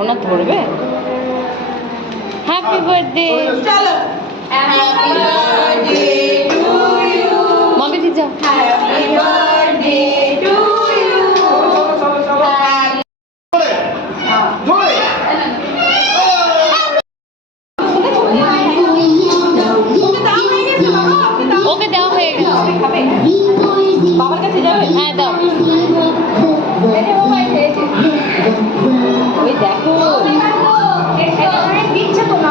এখন আর ধরবে। Happy birthday. চলো happy birthday to you. Mummy দি যাও। Happy birthday to you. ওকে দেওয়া হয়ে গেছে। বাবার কাছে যাবে? হ্যাঁ দাও। ওই দেখো দিচ্ছে তো না।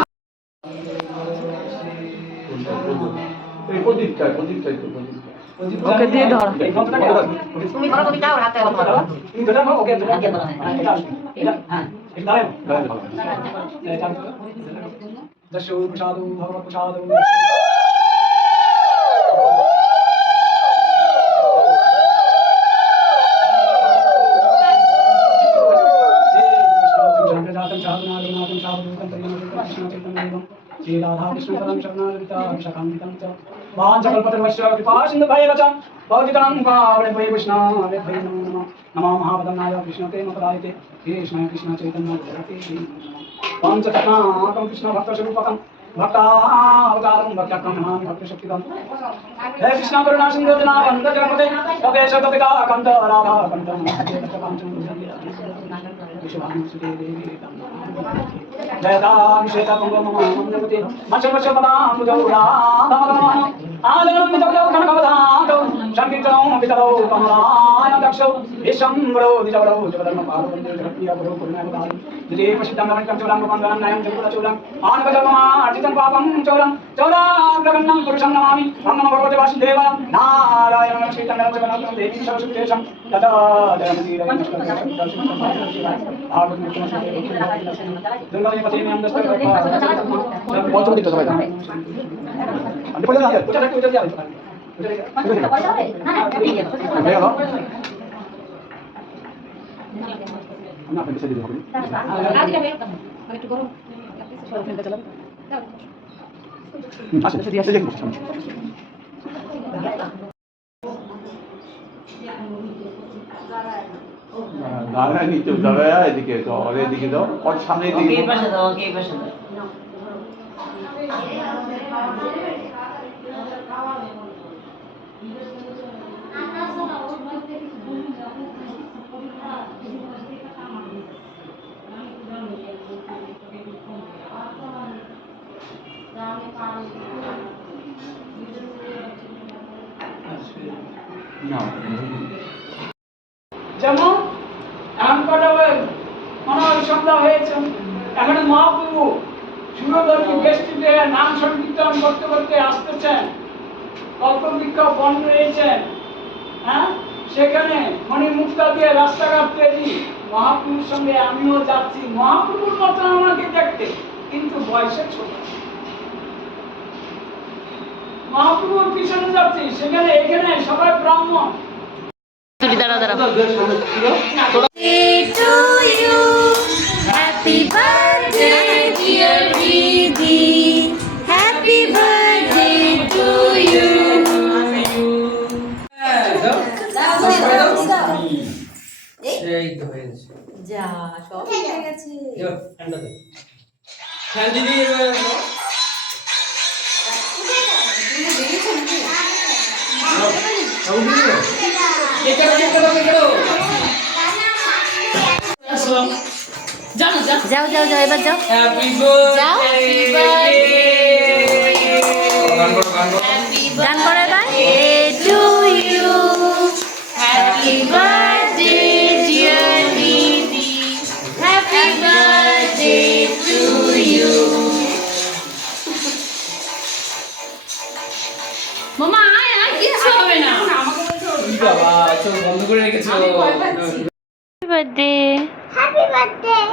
ওকে দিয়ে ধর। তুমি ধরো তুমি যাও হাতে ধরো। তুমি ধরো না ওকে হাতে ধরো। হ্যাঁ এটা দাও। দশো প্রসাদু ভগবত প্রসাদু। श्री राधा कृष्ण परम शरणागता विशाखान्वितं च वाञ्छकल्पतरुश्च कृपा सिन्धुभ्येव च भवतीतरं पावने भये वैष्णवे भये नमो नमः नमो महापदनाय कृष्णते मपदायते कृष्णाय कृष्ण चैतन्य जगते पंचतत्त्वात्मकं कृष्ण भक्तस्वरूपकं भक्तावतारं भक्त्यात्मं नमामि भक्तशक्तिदं हे कृष्ण करुणा सिन्धु दीनबन्धु जगत्पते तवेश तपिता कान्त राधा कान्तं जयता मंगलमते मचमचपदामुदौरा दामदमः आदरं मितौ कनकवदातौ संकीर्तनं वितरौ कमलाय दक्षौ विशंवरो दिजवरो जगदर्म पार्वती जगत्प्रिय गुरु पुण्यदायि दिजे प्रसिद्धं नमनं चौरं मंगलं नयं जगुरचौरं आनवजन्मार्जितं पापं चौरं चौराग्रगण्णं पुरुषं नमामि नमो भगवते वासुदेवाय नारायणं नमस्कृतं नमः देवी सरस्वतीं तथा जयमतीरं दुर्गादेवी पति में अंदर बहुत छोटी तो भाई अंदर पड़ जा उधर जा ना फिर से दे दो आज का वेट मैं तो करो चलो फिर चलो अच्छा से दिया से लेके দাঁড়া নিচে দাঁড়া এদিকে তো আর এদিকে দাও আর সামনে দিকে এই পাশে দাও এই পাশে দাও না যেমন এখন কটা মনে সন্ধ্যা হয়েছে এখন মহাপ্রভু সুরদর্শী বেষ্টিতে নাম সংকীর্তন করতে করতে আসতেছেন কল্পবৃক্ষ বন রয়েছেন হ্যাঁ সেখানে মণিমুক্তা দিয়ে রাস্তাঘাট তৈরি মহাপ্রভুর সঙ্গে আমিও যাচ্ছি মহাপ্রভুর মতো আমাকে দেখতে কিন্তু বয়সে ছোট মহাপ্রভুর পিছনে যাচ্ছি সেখানে এখানে সবাই ব্রাহ্মণ দাঁড়া দাঁড়া to you happy birthday dear Didi happy birthday to you এই তো হয়েছে যা সব হয়ে গেছে যাও ঠান্ডা দে হ্যাঁ দিদি এবার যাও যাও যাও এবার যাও হ্যাপি গান করো এবার to you happy birthday dear দিদি হ্যাপি বার্থডে টু ইউ মামা আয় আয় কিছু হবে না বাবা চোখ বন্ধ করে রেখেছো হ্যাপি বার্থডে Happy birthday!